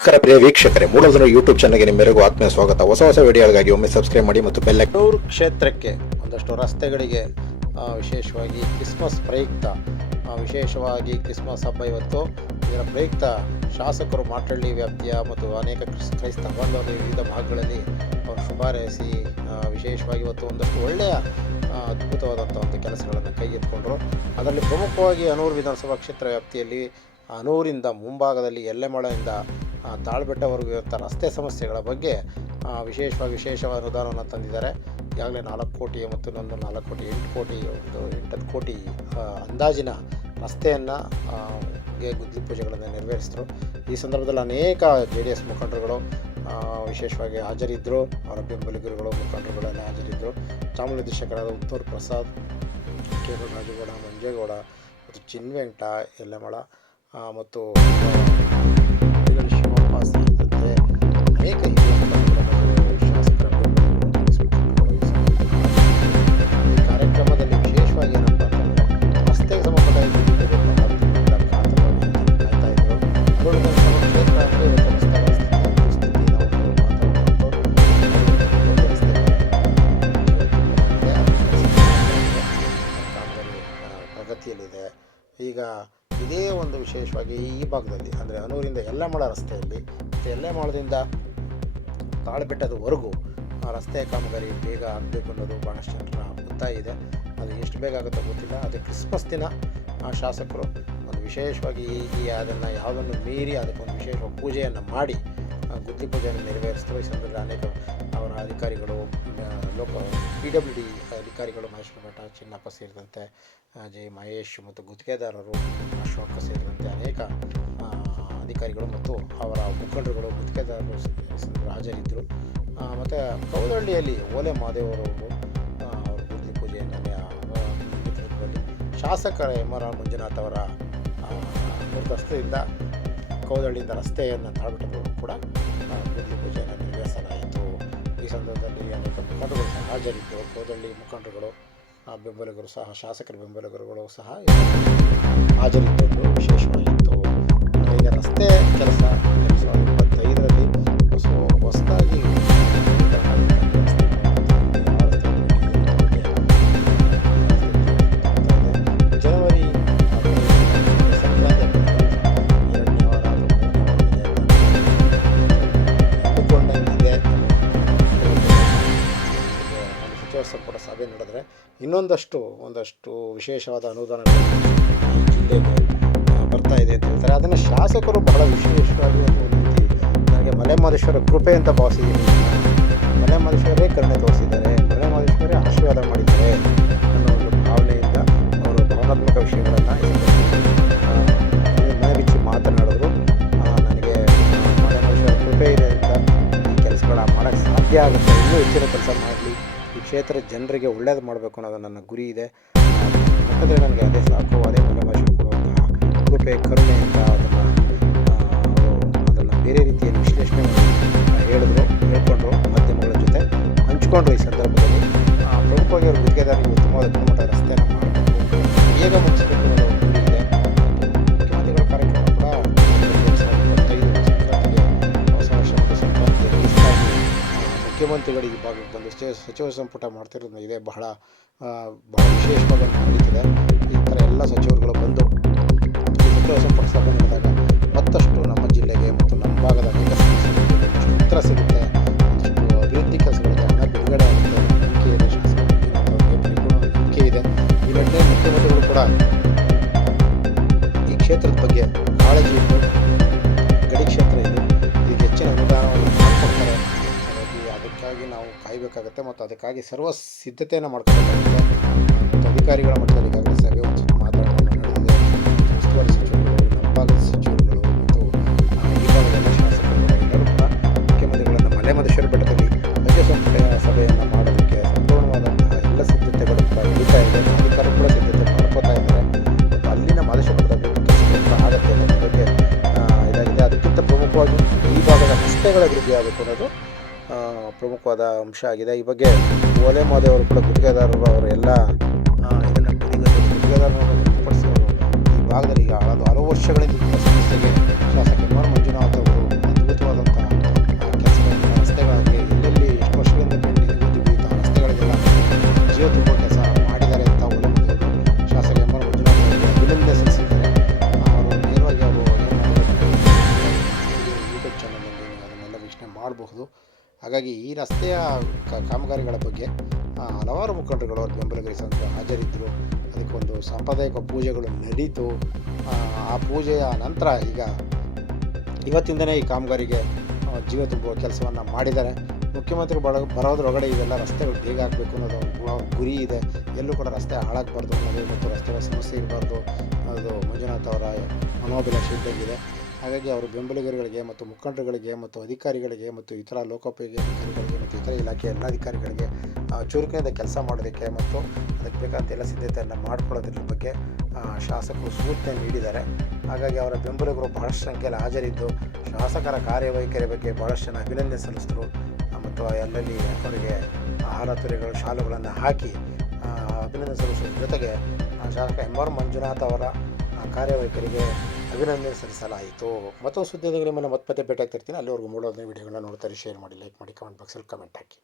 ನಮಸ್ಕಾರ ಪ್ರಿಯ ವೀಕ್ಷಕರೇ ಮೂಲಧನ ಯೂಟ್ಯೂಬ್ ಚಾನಲ್ಗೆ ನಿಮ್ಮೆಲ್ಲರಿಗೂ ಆತ್ಮೀಯ ಸ್ವಾಗತ. ಹೊಸ ಹೊಸ ವಿಡಿಯೋಗಳಿಗಾಗಿ ಒಮ್ಮೆ ಸಬ್ಸ್ಕ್ರೈಬ್ ಮಾಡಿ ಮತ್ತು ಬೆಲ್ಲ ಬೆಂಗಳೂರು ಕ್ಷೇತ್ರಕ್ಕೆ ಒಂದಷ್ಟು ರಸ್ತೆಗಳಿಗೆ ವಿಶೇಷವಾಗಿ ಕ್ರಿಸ್ಮಸ್ ಪ್ರಯುಕ್ತ ವಿಶೇಷವಾಗಿ ಕ್ರಿಸ್ಮಸ್ ಹಬ್ಬ ಇವತ್ತು. ಇದರ ಪ್ರಯುಕ್ತ ಶಾಸಕರು ಮಾಟಳ್ಳಿ ವ್ಯಾಪ್ತಿಯ ಮತ್ತು ಅನೇಕ ಕ್ರಿಸ್- ಕ್ರೈಸ್ತ ಬಾಂಧವರು ವಿವಿಧ ಭಾಗಗಳಲ್ಲಿ ಅವರು ಶುಭಾರೈಸಿ ವಿಶೇಷವಾಗಿ ಇವತ್ತು ಒಂದಷ್ಟು ಒಳ್ಳೆಯ ಅದ್ಭುತವಾದಂಥ ಒಂದು ಕೆಲಸಗಳನ್ನು ಕೈಗೆತ್ತಿಕೊಂಡರು. ಅದರಲ್ಲಿ ಪ್ರಮುಖವಾಗಿ ಅನೂರು ವಿಧಾನಸಭಾ ಕ್ಷೇತ್ರ ವ್ಯಾಪ್ತಿಯಲ್ಲಿ ಅನೂರಿಂದ ಮುಂಭಾಗದಲ್ಲಿ ಎಲ್ಲೆಮಳೆಯಿಂದ ತಾಳ್ಬೆಟ್ಟವರೆಗೂ ಇರುವಂಥ ರಸ್ತೆ ಸಮಸ್ಯೆಗಳ ಬಗ್ಗೆ ವಿಶೇಷವಾಗಿ ವಿಶೇಷವಾದ ಅನುದಾನವನ್ನು ತಂದಿದ್ದಾರೆ. ಈಗಾಗಲೇ ನಾಲ್ಕು ಕೋಟಿ ಮತ್ತು ಇನ್ನೊಂದು ನಾಲ್ಕು ಕೋಟಿ, ಎಂಟು ಕೋಟಿ, ಒಂದು ಎಂಟತ್ತು ಕೋಟಿ ಅಂದಾಜಿನ ರಸ್ತೆಯನ್ನು ಗುದ್ದಲಿ ಪೂಜೆಗಳನ್ನು ನೆರವೇರಿಸಿದ್ರು. ಈ ಸಂದರ್ಭದಲ್ಲಿ ಅನೇಕ ಜೆ ಡಿ ಎಸ್ ಮುಖಂಡರುಗಳು ವಿಶೇಷವಾಗಿ ಹಾಜರಿದ್ದರು ಅವರ ಬೆಂಬಲಿಗರುಗಳು ಮುಖಂಡರುಗಳೆಲ್ಲ ಹಾಜರಿದ್ದರು ಚಾಮರಾಜೇಶ್ವರರಾದ ಉತ್ತೂರ್ ಪ್ರಸಾದ್, ಕೆ ರಾಜುಗೌಡ, ಮಂಜೇಗೌಡ, ಮತ್ತು ಚಿನ್ವೆಂಟ ಯಲ್ಲಮಳ ಮತ್ತು ಪ್ರಗತಿಯಲ್ಲಿದೆ ಈಗ ಇದೇ ಒಂದು ವಿಶೇಷವಾಗಿ ಈ ಭಾಗದಲ್ಲಿ, ಅಂದರೆ ಹನೂರಿಂದ ಎಲ್ಲಮಳ ರಸ್ತೆಯಲ್ಲಿ ಎಲ್ಲಮಳದಿಂದ ಆ ರಸ್ತೆ ಕಾಮಗಾರಿ ಬೇಗ ಆಗಬೇಕು ಅನ್ನೋದು ಭಾಳಷ್ಟು ಜನರ ಇದೆ. ಅದು ಎಷ್ಟು ಬೇಗ ಆಗುತ್ತೋ ಗೊತ್ತಿಲ್ಲ. ಅದು ಕ್ರಿಸ್ಮಸ್ ದಿನ. ಆ ಶಾಸಕರು ಒಂದು ವಿಶೇಷವಾಗಿ ಈ ಅದನ್ನು ಯಾವುದನ್ನು ಮೀರಿ ಅದಕ್ಕೊಂದು ವಿಶೇಷ ಪೂಜೆಯನ್ನು ಮಾಡಿ ಗುದ್ದಿ ಪೂಜೆಯನ್ನು ನೆರವೇರಿಸಿದ್ರು ಈ ಸಂದರ್ಭದಲ್ಲಿ ಅನೇಕ ಅಧಿಕಾರಿಗಳು ಲೋಕ, ಪಿ ಡಬ್ಲ್ಯೂ ಡಿ ಅಧಿಕಾರಿಗಳು ಮಹೇಶ್ ಕುಮಟ ಚಿನ್ನಪ್ಪ ಸೇರಿದಂತೆ ಜೆ ಮಹೇಶ್ ಮತ್ತು ಗುತ್ತಿಗೆದಾರರು ಅಶೋಕ ಸೇರಿದಂತೆ ಅನೇಕ ಅಧಿಕಾರಿಗಳು ಮತ್ತು ಅವರ ಮುಖಂಡರುಗಳು, ಗುತ್ತಿಗೆದಾರರು ಹಾಜರಿದ್ದರು. ಮತ್ತು ಕೌದಳ್ಳಿಯಲ್ಲಿ ಓಲೆ ಮಹಾದೇವರು ಅವರು ಅವರ ನೇತೃತ್ವದಲ್ಲಿ ಶಾಸಕರ ಎಂ ಆರ್ ಆರ್ ಮಂಜುನಾಥ್ ಅವರ ರಸ್ತೆಯಿಂದ ಕೌದಳ್ಳಿಯಿಂದ ರಸ್ತೆಯನ್ನು ತಾಳ್ಬಿಟ್ಟವರು ಕೂಡ ಗುದ್ಲಿ ಪೂಜೆಯನ್ನು ನೆರವೇರಿಸಲಾಯಿತು ಈ ಸಂದರ್ಭದಲ್ಲಿ ಅನೇಕ ಮುಖಂಡಗಳು ಸಹ ಹಾಜರಿದ್ದರು. ಕೋದಳ್ಳಿ ಮುಖಂಡರುಗಳು ಬೆಂಬಲಿಗರು ಸಹ, ಶಾಸಕರ ಬೆಂಬಲಿಗರುಗಳು ಸಹ ಹಾಜರಿದ್ದರು. ವಿಶೇಷವಾಗಿತ್ತು ಈಗ ರಸ್ತೆ ಕೆಲಸ, ಎರಡು ಸಾವಿರದ ಇಪ್ಪತ್ತೈದರಲ್ಲಿ ಸಚಿವ ಸಂಪುಟ ಸಭೆ ನಡೆದರೆ ಇನ್ನೊಂದಷ್ಟು ಒಂದಷ್ಟು ವಿಶೇಷವಾದ ಅನುದಾನಗಳು ಜಿಲ್ಲೆಗೆ ಬರ್ತಾ ಇದೆ ಅಂತ ಹೇಳ್ತಾರೆ. ಅದನ್ನು ಶಾಸಕರು ಬಹಳ ವಿಶೇಷವಾಗಿ ಒಂದು ರೀತಿ ನನಗೆ ಮಲೆಮಹದೇಶ್ವರ ಕೃಪೆ ಅಂತ ಭಾವಿಸಿದ್ದೀನಿ. ಮಲೆಮಹದೇಶ್ವರೇ ಕರುಣೆ ತೋರಿಸಿದ್ದಾರೆ ಮಲೆಮಹದೇಶ್ವರೇ ಆಶೀರ್ವಾದ ಮಾಡಿದ್ದಾರೆ ಅನ್ನೋ ಒಂದು ಭಾವನೆಯಿಂದ ಅವರು ಭಾವನಾತ್ಮಕ ವಿಷಯಗಳನ್ನು ಮನೆ ಬಿಚ್ಚಿ ಮಾತನಾಡಿದ್ರು. ನನಗೆ ಮಲೆಮಹೇಶ್ವರ ಕೃಪೆ ಇದೆ ಅಂತ ಈ ಕೆಲಸಗಳ ಮಾಡೋಕ್ಕೆ ಸಾಧ್ಯ ಆಗುತ್ತೆ. ಇನ್ನೂ ಹೆಚ್ಚಿನ ಕೆಲಸ ಮಾಡಲಿ ಈ ಕ್ಷೇತ್ರದ ಜನರಿಗೆ ಒಳ್ಳೇದು ಮಾಡಬೇಕು ಅನ್ನೋದು ನನ್ನ ಗುರಿ ಇದೆ. ಯಾಕಂದರೆ ನನಗೆ ಅದೇ ಸಾಕು. ಅದೇ ಮಲೆಮಹದೇಶ್ವರ ಕೊಡುವಂತಹ ಕೃಪೆ ಕರುಣೆ ಅಂತ ಅದನ್ನು ಅದನ್ನು ಬೇರೆ ರೀತಿಯಲ್ಲಿ ವಿಶ್ಲೇಷಣೆ ಹೇಳಿದ್ರು, ಹೇಳ್ಕೊಂಡ್ರು ಮಾಧ್ಯಮಗಳ ಜೊತೆ. ಹಂಚ್ಕೊಂಡ್ರು ಈ ಸಂದರ್ಭದಲ್ಲಿ. ಪ್ರಮುಖವಾಗಿ ಅವರು ಗುತ್ತಿಗೆದಾರರಿಗೆ ಉತ್ತಮವಾದ ಗುಣಮಟ್ಟ ರಸ್ತೆ ಮಾಡಬೇಕು ಬೇಗ ಮುಗಿಸ್ಬೇಕು ಮುಖ್ಯಮಂತ್ರಿಗಳು ಈ ಭಾಗಕ್ಕೆ ಬಂದು ಸಚಿವ ಸಂಪುಟ ಮಾಡ್ತಿರೋದು ಇದೆ ಬಹಳ ಬಹಳ ವಿಶೇಷವಾಗಿ ನಡೀತಿದೆ ಈ ಥರ ಎಲ್ಲ ಸಚಿವರುಗಳು ಬಂದು ಸಚಿವ ಸಂಪುಟ ಸಭೆ ನಡೆದಾಗ ಮತ್ತಷ್ಟು ನಮ್ಮ ಜಿಲ್ಲೆಗೆ ಮತ್ತು ನಮ್ಮ ಭಾಗದ ಉತ್ತರ ಸಿಗುತ್ತೆ ಅಭಿವೃದ್ಧಿ ಕೆಲಸಗಳಿಗೆ ಹಣ ಬಿಡುಗಡೆ ಆಗುತ್ತೆ. ನಂಬಿಕೆ ಇದೆ ನಂಬಿಕೆ ಇದೆ. ಈ ಮುಖ್ಯಮಂತ್ರಿಗಳು ಕೂಡ ಈ ಕ್ಷೇತ್ರದ ಬಗ್ಗೆ ಕಾಳಜಿ ನಾವು ಕಾಯಬೇಕಾಗತ್ತೆ ಮತ್ತು ಅದಕ್ಕಾಗಿ ಸರ್ವ ಸಿದ್ಧತೆಯನ್ನು ಮಾಡ್ಕೋಬೇಕಾಗುತ್ತೆ. ಅಧಿಕಾರಿಗಳ ಮಟ್ಟದಲ್ಲಿ ಈಗಾಗಲೇ ಸಭೆ ಒಂದು ಮಾತಾಡೋಣ ನಡೆದಿದೆ. ಉಸ್ತುವಾರಿ ನಮ್ಮ ಸಚಿವರುಗಳು ಮತ್ತು ಶಾಸಕರು, ಎಲ್ಲರೂ ಕೂಡ ಮಲೆಮಹದೇಶ್ವರ ಬೆಟ್ಟದಲ್ಲಿ ಸಭೆಯನ್ನು ಮಾಡೋದಕ್ಕೆ ಸಂಪೂರ್ಣವಾದಂತಹ ಎಲ್ಲ ಸಿದ್ಧತೆಗಳು ಕೂಡ ಕೂಡ ಸಿದ್ಧತೆ ಮಾಡ್ಕೋತಾ ಇದ್ದಾರೆ. ಮತ್ತು ಅಲ್ಲಿನ ಮಹದೇಶ್ವರದ ಬೆಟ್ಟದಲ್ಲಿ ಆಗತ್ತೆ ಅನ್ನೋದ್ರ ಇದಾಗಿದೆ. ಅದಕ್ಕಿಂತ ಪ್ರಮುಖವಾಗಿ ಈ ಭಾಗದ ರಸ್ತೆಗಳ ಅಭಿವೃದ್ಧಿ ಆಗಬೇಕು ಅನ್ನೋದು ಪ್ರಮುಖವಾದ ಅಂಶ ಆಗಿದೆ. ಈ ಬಗ್ಗೆ ಓಲೆ ಮಾದೇವರು ಕೂಡ ಗುತ್ತಿಗೆದಾರರು ಅವರೆಲ್ಲ ಇದನ್ನು ವ್ಯಕ್ತಪಡಿಸಿದರು ಈ ಭಾಗದಲ್ಲಿ ಈಗ ಹಲವು ಹಲವು ವರ್ಷಗಳಿಂದ ಹಾಗಾಗಿ ಈ ರಸ್ತೆಯ ಕಾಮಗಾರಿಗಳ ಬಗ್ಗೆ ಹಲವಾರು ಮುಖಂಡರುಗಳು ಅವ್ರ ಬೆಂಬಲ ಸಂಘ ಹಾಜರಿದ್ದರು ಅದಕ್ಕೊಂದು ಸಾಂಪ್ರದಾಯಿಕ ಪೂಜೆಗಳು ನಡೀತು. ಆ, ಪೂಜೆಯ ನಂತರ ಈಗ ಇವತ್ತಿಂದನೇ ಈ ಕಾಮಗಾರಿಗೆ ಜೀವ ತುಂಬುವ ಕೆಲಸವನ್ನು ಮಾಡಿದ್ದಾರೆ. ಮುಖ್ಯಮಂತ್ರಿ ಬಳ ಬರೋದ್ರೊಳಗಡೆ ಇವೆಲ್ಲ ರಸ್ತೆಗಳು ಬೇಗ ಆಗಬೇಕು ಅನ್ನೋದು ಗುರಿ ಇದೆ. ಎಲ್ಲೂ ಕೂಡ ರಸ್ತೆ ಹಾಳಾಗಬಾರ್ದು ಅನ್ನೋದು ಮತ್ತು ರಸ್ತೆಗಳ ಸಮಸ್ಯೆ ಇರಬಾರ್ದು ಅದು ಮಂಜುನಾಥ್ ಅವರ ಮನೋಭಿಲಾಷೆ ಇದ್ದಂಗಿದೆ. ಹಾಗಾಗಿ ಅವರು ಬೆಂಬಲಿಗರುಗಳಿಗೆ ಮತ್ತು ಮುಖಂಡರುಗಳಿಗೆ ಮತ್ತು ಅಧಿಕಾರಿಗಳಿಗೆ ಮತ್ತು ಇತರ ಲೋಕೋಪಯೋಗಿ ಅಧಿಕಾರಿಗಳಿಗೆ ಮತ್ತು ಇತರ ಇಲಾಖೆಯ ಎಲ್ಲ ಅಧಿಕಾರಿಗಳಿಗೆ ಚುರುಕಿನಿಂದ ಕೆಲಸ ಮಾಡೋದಕ್ಕೆ ಮತ್ತು ಅದಕ್ಕೆ ಬೇಕಾದ ಎಲ್ಲ ಸಿದ್ಧತೆಯನ್ನು ಮಾಡಿಕೊಳ್ಳೋದ್ರ ಬಗ್ಗೆ ಶಾಸಕರು ಸೂಚನೆ ನೀಡಿದ್ದಾರೆ. ಹಾಗಾಗಿ ಅವರ ಬೆಂಬಲಿಗರು ಬಹಳಷ್ಟು ಸಂಖ್ಯೆಯಲ್ಲಿ ಹಾಜರಿದ್ದು, ಶಾಸಕರ ಕಾರ್ಯವೈಖರಿ ಬಗ್ಗೆ ಬಹಳಷ್ಟು ಜನ ಅಭಿನಂದನೆ ಸಲ್ಲಿಸಿದ್ರು. ಮತ್ತು ಎಲ್ಲಲ್ಲಿ ಅವರಿಗೆ ಆಹಾರ ತುರಿಗಳು, ಶಾಲುಗಳನ್ನು ಹಾಕಿ ಅಭಿನಂದನೆ ಸಲ್ಲಿಸುವ ಜೊತೆಗೆ ಶಾಸಕ ಎಂ ಆರ್ ಮಂಜುನಾಥ್ ಅವರ ಕಾರ್ಯವೈಖರಿಗೆ ಅಭಿನಂದನೆ ಸಲ್ಲಿಸಲಾಯಿತು. ಮತ್ತೊಂದು ಸುದ್ದಿಯೊಂದಿಗೆ ನಿಮ್ಮನ್ನು ಮತ್ತೆ ಭೇಟಿ ಆಗ್ತಿರ್ತೀನಿ. ಅಲ್ಲಿವರೆಗೂ ಮೂಡೋದನ್ನ ವಿಡಿಯೋಗಳನ್ನ ನೋಡ್ತಾರೆ ಶೇರ್ ಮಾಡಿ ಲೈಕ್ ಮಾಡಿ ಕಮೆಂಟ್ ಬಾಕ್ಸಲ್ಲಿ ಕಮೆಂಟ್ ಹಾಕಿ.